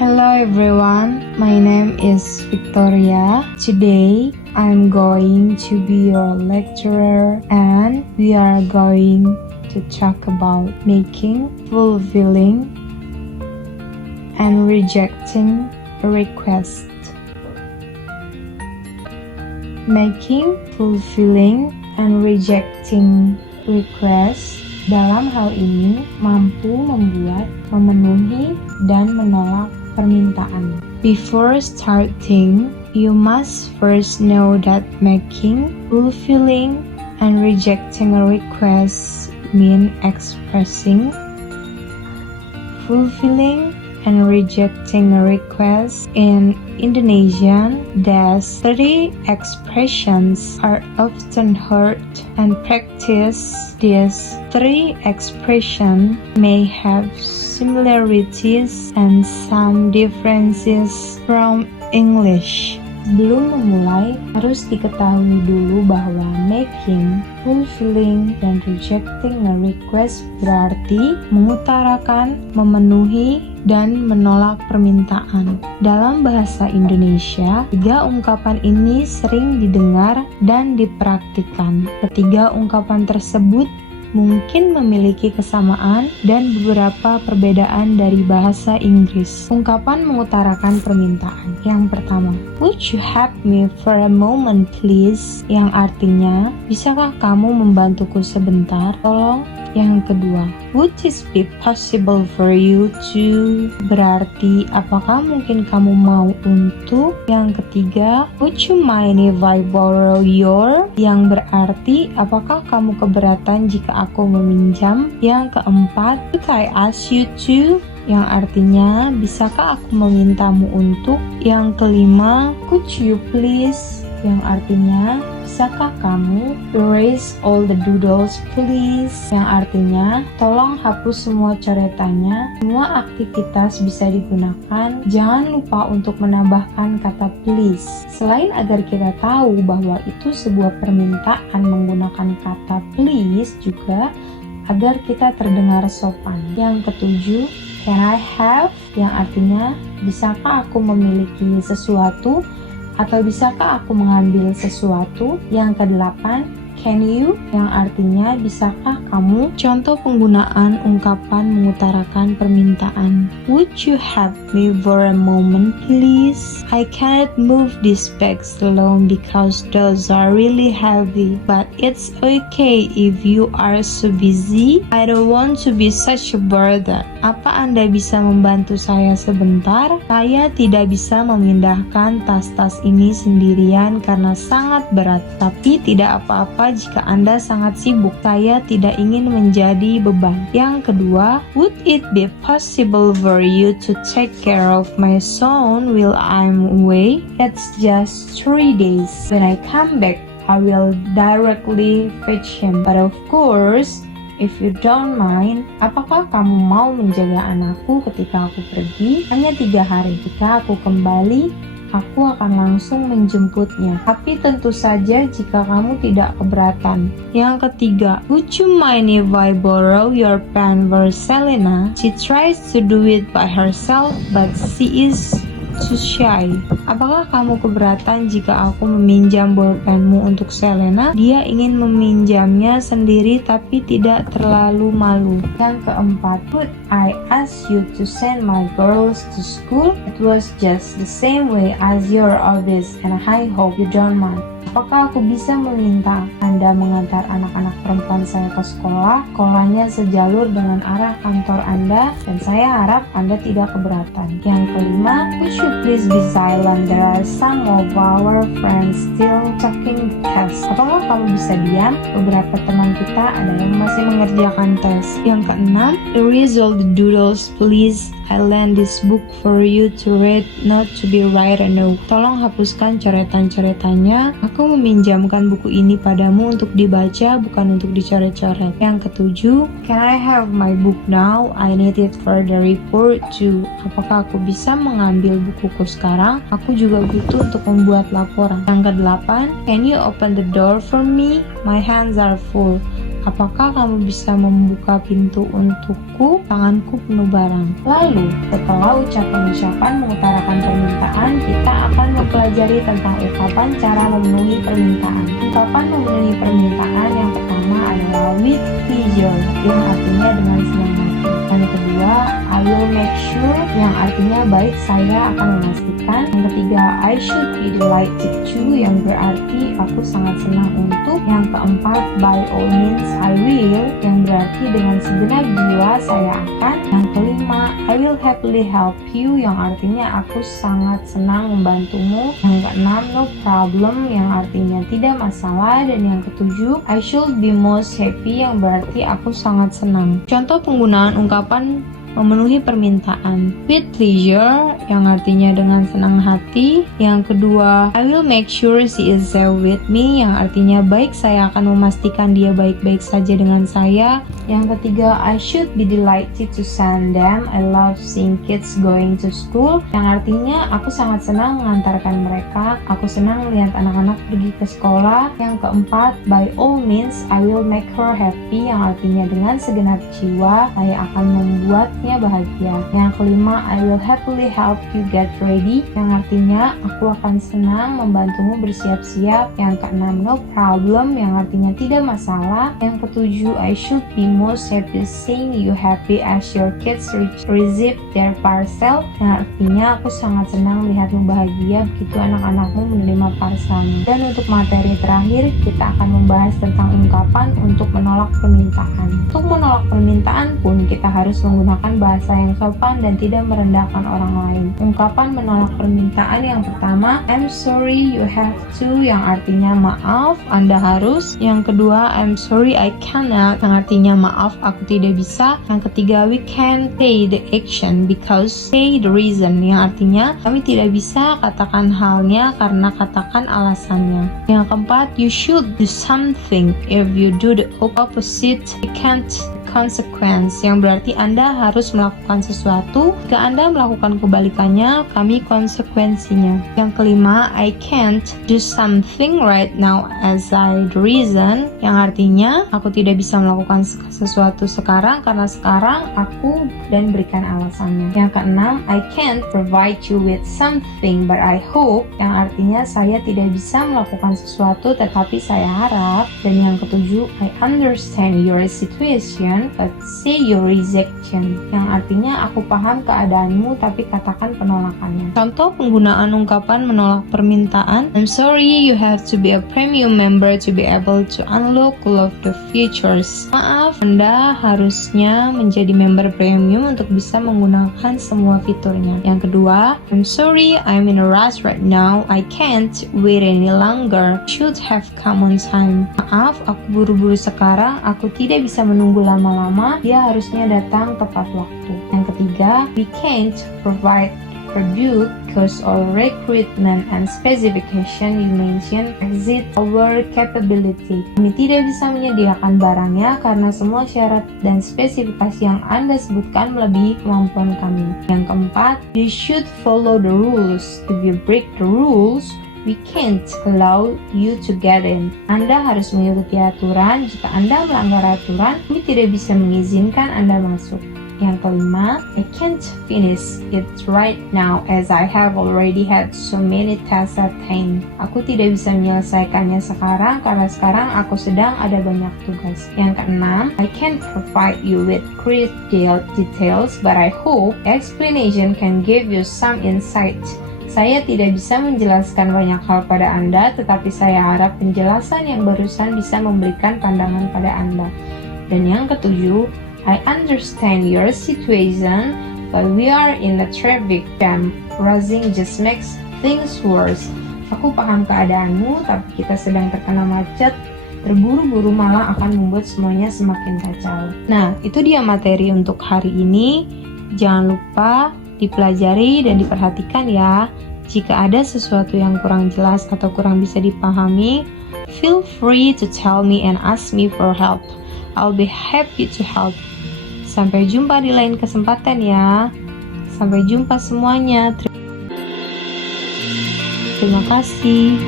Hello everyone, my name is Victoria. Today I'm going to be your lecturer and we are going to talk about making, fulfilling, and rejecting a request. Making, fulfilling, and rejecting request dalam hal ini mampu membuat, memenuhi, dan menolak permintaan. Before starting, you must first know that making, fulfilling, and rejecting a request mean expressing, fulfilling, and rejecting a request. In Indonesian, these 3 expressions are often heard and practiced. These 3 expressions may have similarities and some differences from English. Sebelum memulai, harus diketahui dulu bahwa making, fulfilling, dan rejecting a request berarti mengutarakan, memenuhi, dan menolak permintaan. Dalam bahasa Indonesia, 3 ungkapan ini sering didengar dan dipraktikkan. Ketiga ungkapan tersebut mungkin memiliki kesamaan dan beberapa perbedaan dari bahasa Inggris. Ungkapan mengutarakan permintaan. Yang pertama, would you help me for a moment please? Yang artinya, bisakah kamu membantuku sebentar? Tolong. Yang kedua, would this be possible for you to? Berarti, apakah mungkin kamu mau untuk? Yang ketiga, would you mind if I borrow your? Yang berarti, apakah kamu keberatan jika aku meminjam? Yang keempat, could I ask you to? Yang artinya, bisakah aku memintamu untuk? Yang kelima, could you please? Yang artinya, bisakah kamu erase all the doodles please? Yang artinya, tolong hapus semua coretannya. Semua aktivitas bisa digunakan. Jangan lupa untuk menambahkan kata please. Selain agar kita tahu bahwa itu sebuah permintaan menggunakan kata please, juga agar kita terdengar sopan. Yang ketujuh, can I have? Yang artinya, bisakah aku memiliki sesuatu? Atau bisakah aku mengambil sesuatu? Yang kedelapan, can you? Yang artinya, bisakah kamu? Contoh penggunaan ungkapan mengutarakan permintaan. Would you help me for a moment please? I cannot move these bags alone because those are really heavy. But it's okay if you are so busy. I don't want to be such a burden. Apa Anda bisa membantu saya sebentar? Saya tidak bisa memindahkan tas-tas ini sendirian karena sangat berat. Tapi tidak apa-apa jika Anda sangat sibuk. Saya tidak ingin menjadi beban. Yang kedua, would it be possible for you to take care of my son while I'm away? It's just 3 days. When I come back, I will directly fetch him. But of course, if you don't mind, apakah kamu mau menjaga anakku ketika aku pergi? Hanya 3 hari. Jika aku kembali, aku akan langsung menjemputnya. Tapi tentu saja jika kamu tidak keberatan. Yang ketiga, would you mind if I borrow your pen for Selena? She tries to do it by herself, but she is too shy. Apakah kamu keberatan jika aku meminjam bolpenmu untuk Selena? Dia ingin meminjamnya sendiri tapi tidak terlalu malu. Yang keempat, would I ask you to send my girls to school? It was just the same way as your office and I hope you don't mind. Apakah aku bisa meminta Anda mengantar anak-anak perempuan saya ke sekolah? Sekolahnya sejalur dengan arah kantor Anda dan saya harap Anda tidak keberatan. Yang kelima, would you please be silent? There are some of our friends still taking tests. Apakah kamu bisa diam? Beberapa teman kita ada yang masih mengerjakan tes. Yang keenam, erase all the doodles please. I lend this book for you to read, not to be right or no. Tolong hapuskan coretan-coretannya. Aku meminjamkan buku ini padamu untuk dibaca, bukan untuk dicoret-coret. Yang ketujuh, can I have my book now? I need it for the report too. Apakah aku bisa mengambil bukuku sekarang? Aku juga butuh untuk membuat laporan. Yang kedelapan, can you open the door for me? My hands are full. Apakah kamu bisa membuka pintu untukku? Tanganku penuh barang. Lalu, setelah ucapan-ucapan mengutarakan permintaan, kita akan mempelajari tentang ungkapan cara memenuhi permintaan. Ungkapan memenuhi permintaan yang pertama adalah with pleasure, yang artinya dengan senang hati. Yang kedua, I will make sure, yang artinya baik saya akan memastikan. Yang ketiga, I should be delighted to, yang berarti aku sangat senang untuk. Yang keempat, by all means I will, yang berarti dengan segenap jiwa saya akan. Yang kelima, I will happily help you, yang artinya aku sangat senang membantumu. Yang keenam, no problem, yang artinya tidak masalah. Dan yang ketujuh, I should be most happy, yang berarti aku sangat senang. Contoh penggunaan ungkapan memenuhi permintaan. With pleasure, yang artinya dengan senang hati. Yang kedua, I will make sure she is there with me, yang artinya baik saya akan memastikan dia baik-baik saja dengan saya. Yang ketiga, I should be delighted to send them. I love seeing kids going to school, yang artinya aku sangat senang mengantarkan mereka. Aku senang melihat anak-anak pergi ke sekolah. Yang keempat, by all means I will make her happy, yang artinya dengan segenap jiwa saya akan membuatnya bahagia. Yang kelima, I will happily help you get ready, yang artinya aku akan senang membantumu bersiap-siap. Yang keenam, no problem, yang artinya tidak masalah. Yang ketujuh, I should be most happy seeing you happy as your kids receive their parcel, yang artinya aku sangat senang melihatmu bahagia begitu anak-anakmu menerima parcelmu. Dan untuk materi terakhir, kita akan membahas tentang ungkapan untuk menolak permintaan. Untuk menolak permintaan pun kita harus menggunakan bahasa yang sopan dan tidak merendahkan orang lain. Ungkapan menolak permintaan yang pertama, I'm sorry you have to, yang artinya maaf, Anda harus. Yang kedua, I'm sorry I cannot, yang artinya maaf, aku tidak bisa. Yang ketiga, we can't say the action because say the reason, yang artinya kami tidak bisa katakan halnya karena katakan alasannya. Yang keempat, you should do something, if you do the opposite you can't consequence, yang berarti Anda harus melakukan sesuatu. Jika Anda melakukan kebalikannya, kami konsekuensinya. Yang kelima, I can't do something right now as I the reason, yang artinya aku tidak bisa melakukan sesuatu sekarang karena sekarang aku, dan berikan alasannya. Yang keenam, I can't provide you with something but I hope, yang artinya saya tidak bisa melakukan sesuatu tetapi saya harap. Dan yang ketujuh, I understand your situation but say your rejection, yang artinya aku paham keadaanmu tapi katakan penolakannya. Contoh penggunaan ungkapan menolak permintaan, I'm sorry you have to be a premium member to be able to unlock all of the features. Maaf, Anda harusnya menjadi member premium untuk bisa menggunakan semua fiturnya. Yang kedua, I'm sorry I'm in a rush right now, I can't wait any longer, should have come on time. Maaf, aku buru-buru sekarang, aku tidak bisa menunggu lama-lama, dia harusnya datang tepat waktu. Yang ketiga, we can't provide product because all recruitment and specification you mention exceed our capability. Kami tidak bisa menyediakan barangnya karena semua syarat dan spesifikasi yang Anda sebutkan melebihi kemampuan kami. Yang keempat, you should follow the rules. If you break the rules, we can't allow you to get in. Anda harus mengikuti aturan. Jika Anda melanggar aturan, kami tidak bisa mengizinkan Anda masuk. Yang kelima, I can't finish it right now as I have already had so many tasks at hand. Aku tidak bisa menyelesaikannya sekarang karena sekarang aku sedang ada banyak tugas. Yang keenam, I can't provide you with critical details but I hope explanation can give you some insight. Saya tidak bisa menjelaskan banyak hal pada Anda, tetapi saya harap penjelasan yang barusan bisa memberikan pandangan pada Anda. Dan yang ketujuh, I understand your situation, but we are in a traffic jam. Rushing just makes things worse. Aku paham keadaanmu, tapi kita sedang terkena macet. Terburu-buru malah akan membuat semuanya semakin kacau. Nah, itu dia materi untuk hari ini. Jangan lupa dipelajari dan diperhatikan ya. Jika ada sesuatu yang kurang jelas atau kurang bisa dipahami, feel free to tell me and ask me for help. I'll be happy to help. Sampai jumpa di lain kesempatan ya. Sampai jumpa semuanya. Terima kasih.